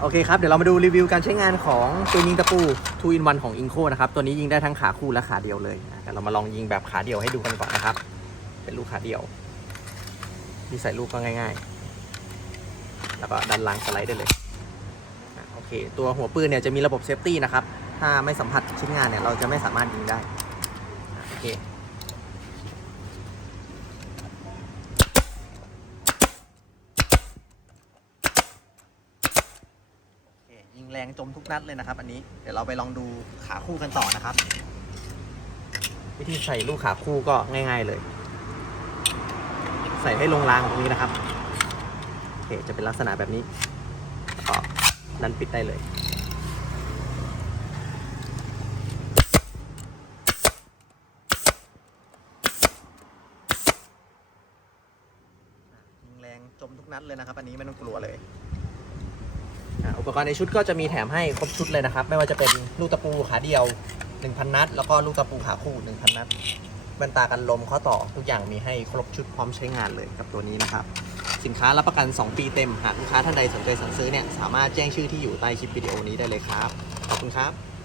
โอเคครับ เดี๋ยวเรามาดูรีวิวการใช้งานของปืนยิงตะปู 2 in 1 ของ Inco นะครับ ตัวนี้ยิงได้ทั้งขาคู่และขาเดียวเลยนะแต่เรามาลองยิงแบบขาเดียวให้ดูกันก่อนนะครับ เป็นลูกขาเดียวที่ใส่ลูกก็ง่าย ๆ แล้วก็ดันลังสไลด์ได้เลยโอเค ตัวหัวปืนเนี่ยจะมีระบบเซฟตี้นะครับ ถ้าไม่สัมผัสชิ้นงานเนี่ยเราจะไม่สามารถยิงได้โอเค โอเคยิง แรงจมทุกนัดเลยนะครับ อันนี้เดี๋ยวเราไปลองดูขาคู่กันต่อนะครับ วิธีใส่ลูกขาคู่ก็ง่าย ๆเลย ใส่ให้ลงรางตรงนี้นะครับโอเคจะเป็นลักษณะแบบนี้แล้วก็ดันปิดได้เลยอะยิงแรงจมทุกนัดเลยนะครับ อันนี้ไม่ต้องกลัวเลยอ่าอุ ปกรณ์ในชุดก็จะมีแถมให้ครบชุดเลยนะครับ ไม่ว่าจะเป็นลูกตะปูขาเดียว 1,000 นัด แล้วก็ลูกตะปูขาคู่ 1,000 นัดแว่นตากันลมข้อต่อทุกอย่างมีให้ครบชุดพร้อมใช้งานเลยกับตัวนี้นะครับ สินค้ารับประกัน 2 ปีเต็มหากลูกค้าท่านใดสนใจสั่งซื้อเนี่ยสามารถแจ้งชื่อที่อยู่ใต้คลิปวิดีโอนี้ได้เลยครับ ขอบคุณครับ